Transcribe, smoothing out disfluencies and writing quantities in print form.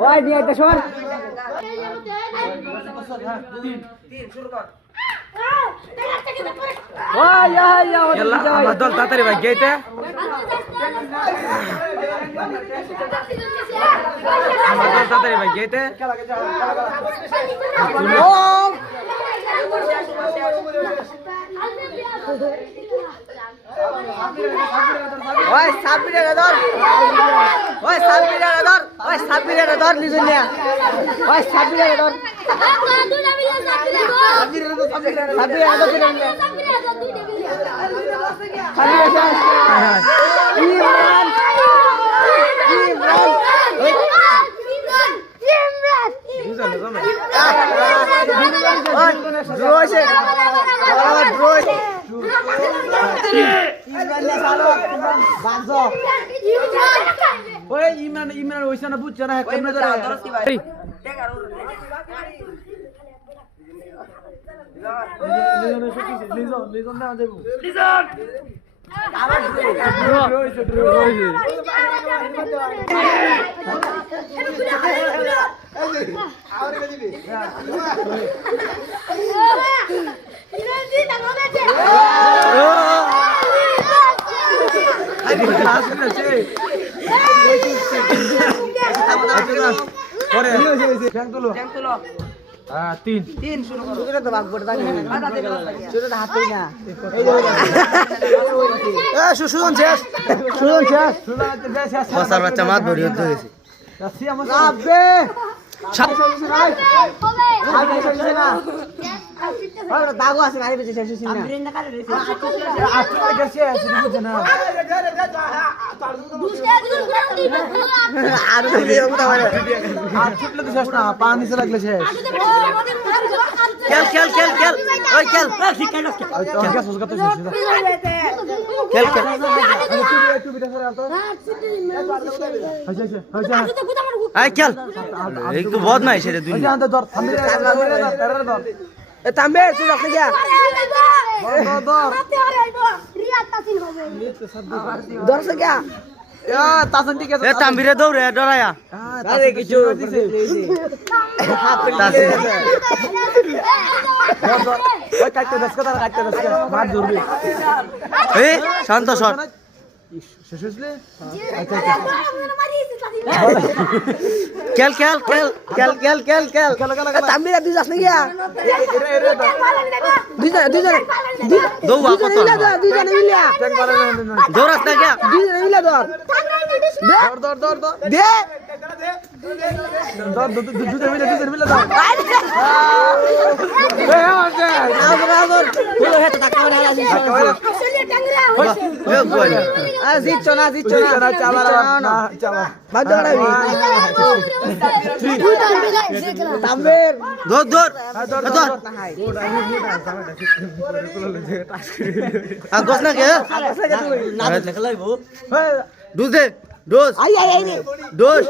ওই নিয়ে আইতে শোন আমার দল তাড়াতাড়ি ভাই গেইতে ওই সাব্বিরের ধর ওই সাব্বিরের ধর ওই সাব্বিরের ধর লিজুনিয়া ওই সাব্বিরের ধর সাব্বিরের ধর ইমরান ইমরান ইমরান হইছে না বুঝছ না কেমনে ধরে লিজন না দেবো লিজন বাচ্চা মাত ভরি হয়েছে দাগো আছে গাড়ি বেঁচে শেষ হয়েছি না পানি से लगले শেষ খেল খেল খেল খেল ওই খেল क्या सोच का तो শেষ খেল খেল একটু বিটা করে আতো আচ্ছা আই খেল একটু বদমাইশ রে দুই আচ্ছা ধর থামবে ধর এ থামবে তুই রাখ গিয়া ধর সে গিয়া তাসন ঠিক আছে এ থামবিরে দৌড়ে ডরায়া আরে কিছু তাসে ওই কাটতে দস কথা কাটতে দস মার ধরবি এ শান্ত শট শেষ হইছে খেল খেল খেল খেল খেল খেল খেল থামবিরে তুই যাস না গিয়া দুইজন দৌড়া কত দুইজন মিলিয়া দৌড়াস না গিয়া দুইজন মিলিয়া ধর ধর দে দুজন মিলে ধর জিতছো না ডোজ